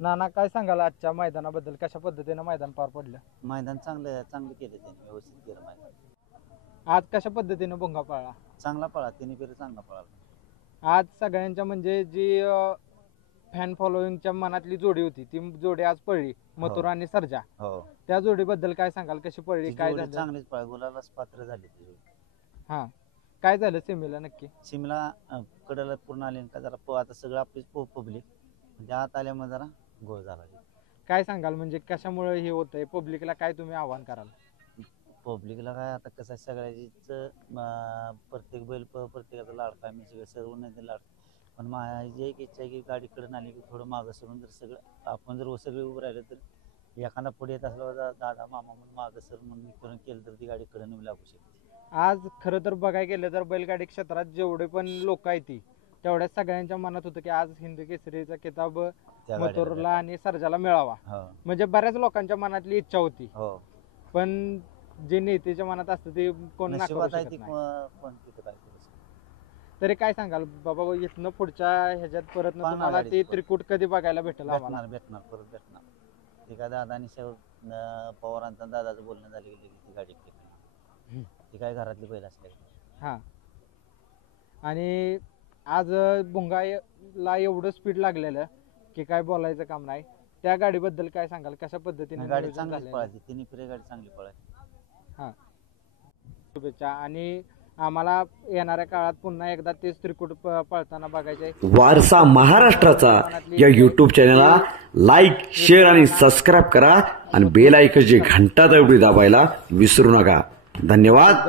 नाना काय सांगाल आजच्या मैदानाबद्दल, कशा पद्धतीने मैदान पार पडलं? मैदान चांगलं केलं त्यांनी, व्यवस्थित केलं मैदान. आज कशा पद्धतीने भोंगा पळला? चांगला पळा, तिन्ही फेरी चांगला पळाला. आज सगळ्यांच्या म्हणजे जी फॅन फॉलोईंगच्या मनातली जोडी होती ती जोडी आज पडली, मथुरा आणि सर्जा. हो, त्या जोडीबद्दल काय सांगाल, कशी पडली, ती काय जोडी झालं? चांगलीच पळा, गुलालाच पात्र झाली ती जोडी. हा, काय झालं सेमीला नक्की? शिमला कडेला पूर्ण आली का जरा आता सगळं आपलीच पब्लिक म्हणजे आत आल्यामुळे जरा गोळ झाला. काय सांगाल म्हणजे कशामुळे हे होतंय, पब्लिकला काय तुम्ही आव्हान कराल? पब्लिकला काय आता कसं आहे, सगळ्याचीच प्रत्येक बैल प्रत्येकाचा लाडका, मी सगळं सर्व नाही लाड, पण माझी एक इच्छा आहे की गाडी कडून आली की थोडं मागं सरून जर सगळं आपण जर सगळे उभं राहिलं तर एखादा पुढे येत असला दादा मामा म्हणून मागं सर म्हणून करून केलं तर ती गाडी कडून लागू शकते. आज खरं तर बघायला गेलं तर बैलगाडी क्षेत्रात जेवढे पण लोक आहेत ती तेवढ्याच सगळ्यांच्या मनात होतं की आज हिंद केसरीचा किताब मथुरला आणि सर्जाला मिळावा. म्हणजे बऱ्याच लोकांच्या मनातली इच्छा होती, पण जे नेत्याच्या मनात असतं ते कोण नाकारू शकत नाही. तरी काय सांगाल बाबा, इथनं पुढच्या ह्याच्यात परत तुम्हाला ते त्रिकूट कधी बघायला भेटेल? भेटणार परत भेटणार. ते काय दादानी पवारांचा दादाचं बोलणं झालं की ती गाडी ती काय घरातली बैल असले. हा, आणि आज भुंगाला एवढं स्पीड लागलेलं की काय बोलायचं काम नाही. त्या गाडीबद्दल काय सांगाल, कशा पद्धतीने गाडी चांगली पळाली, तिन्ही फेरी गाडी चांगली पळाली. हा, शुभेच्छा. आणि आम्हाला येणाऱ्या काळात पुन्हा एकदा तेच त्रिकूट पळताना बघायचे. वारसा महाराष्ट्राचा या YouTube चॅनलला लाईक, शेअर आणि सबस्क्राईब करा आणि बेल आयकॉनची घंटा दाबायला विसरू नका. धन्यवाद.